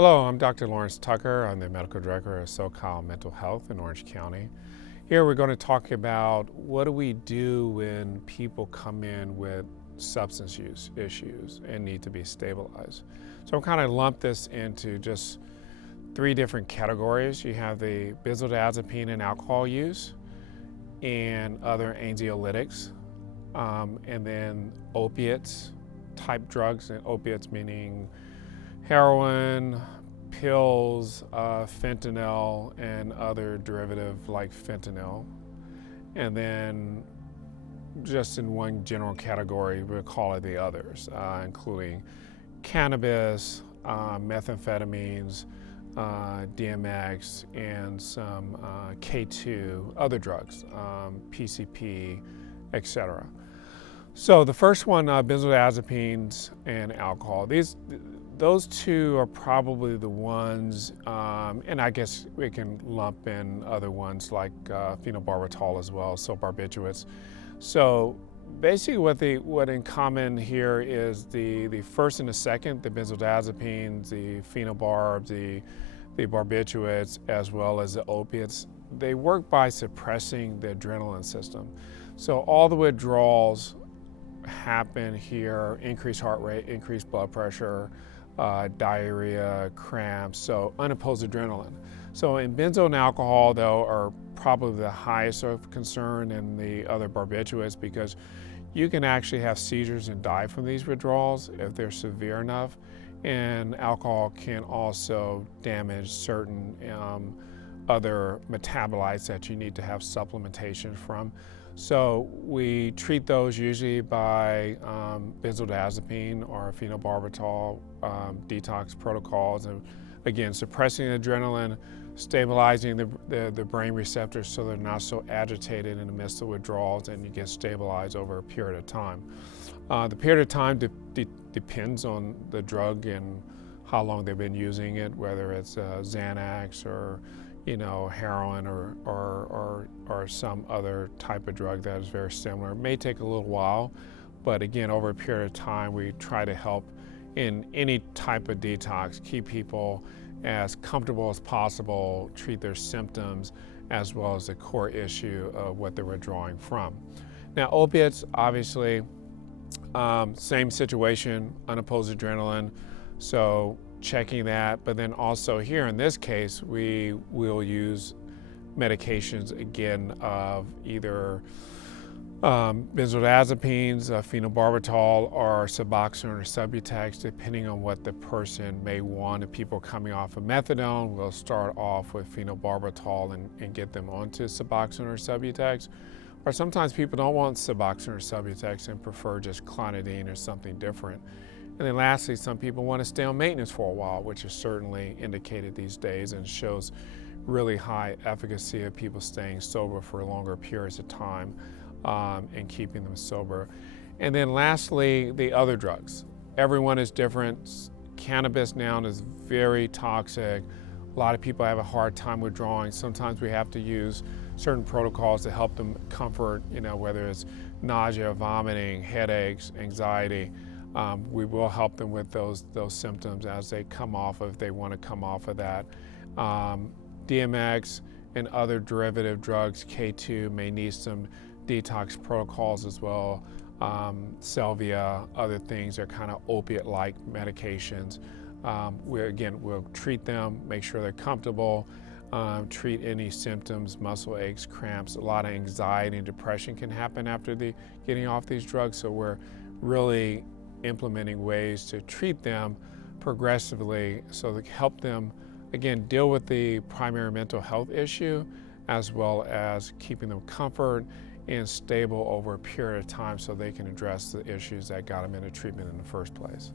Hello, I'm Dr. Lawrence Tucker. I'm the Medical Director of SoCal Mental Health in Orange County. Here we're going to talk about what do we do when people come in with substance use issues and need to be stabilized. So I'm kind of lumped this into just three different categories. You have the benzodiazepine and alcohol use and other anxiolytics, and then opiates type drugs, and opiates meaning heroin, pills, fentanyl, and other derivative like fentanyl. And then just in one general category, we'll call it the others, including cannabis, methamphetamines, DMX, and some K2, other drugs, PCP, etc. So the first one, benzodiazepines and alcohol. Those two are probably the ones, and I guess we can lump in other ones like phenobarbital as well, so barbiturates. So basically what in common here is the first and the second, the benzodiazepines, the phenobarbs, the barbiturates, as well as the opiates. They work by suppressing the adrenaline system. So all the withdrawals happen here: increased heart rate, increased blood pressure, diarrhea, cramps, so unopposed adrenaline. So in benzo and alcohol, though, are probably the highest of concern in the other barbiturates, because you can actually have seizures and die from these withdrawals if they're severe enough. And alcohol can also damage certain other metabolites that you need to have supplementation from. So we treat those usually by benzodiazepine or phenobarbital detox protocols, and again, suppressing adrenaline, stabilizing the brain receptors so they're not so agitated in the midst of withdrawals, and you get stabilized over a period of time. The period of time depends on the drug and how long they've been using it, whether it's Xanax or heroin or some other type of drug that is very similar. It may take a little while, but again, over a period of time, we try to help in any type of detox, keep people as comfortable as possible, treat their symptoms, as well as the core issue of what they're withdrawing from. Now, opiates, obviously, same situation, unopposed adrenaline, so checking that. But then also here in this case, we will use medications again of either benzodiazepines, phenobarbital, or Suboxone or Subutex, depending on what the person may want. If people are coming off of methadone, we'll start off with phenobarbital and get them onto Suboxone or Subutex. Or sometimes people don't want Suboxone or Subutex and prefer just clonidine or something different. And then lastly, some people want to stay on maintenance for a while, which is certainly indicated these days and shows really high efficacy of people staying sober for longer periods of time and keeping them sober. And then lastly, the other drugs. Everyone is different. Cannabis now is very toxic. A lot of people have a hard time withdrawing. Sometimes we have to use certain protocols to help them comfort, whether it's nausea, vomiting, headaches, anxiety. We will help them with those symptoms as they come off, if they want to come off of that. DMX and other derivative drugs, K2, may need some detox protocols as well. Salvia, other things are kind of opiate-like medications. We'll treat them, make sure they're comfortable, treat any symptoms, muscle aches, cramps. A lot of anxiety and depression can happen after getting off these drugs, so we're really implementing ways to treat them progressively so to help them, again, deal with the primary mental health issue, as well as keeping them comfort and stable over a period of time so they can address the issues that got them into treatment in the first place.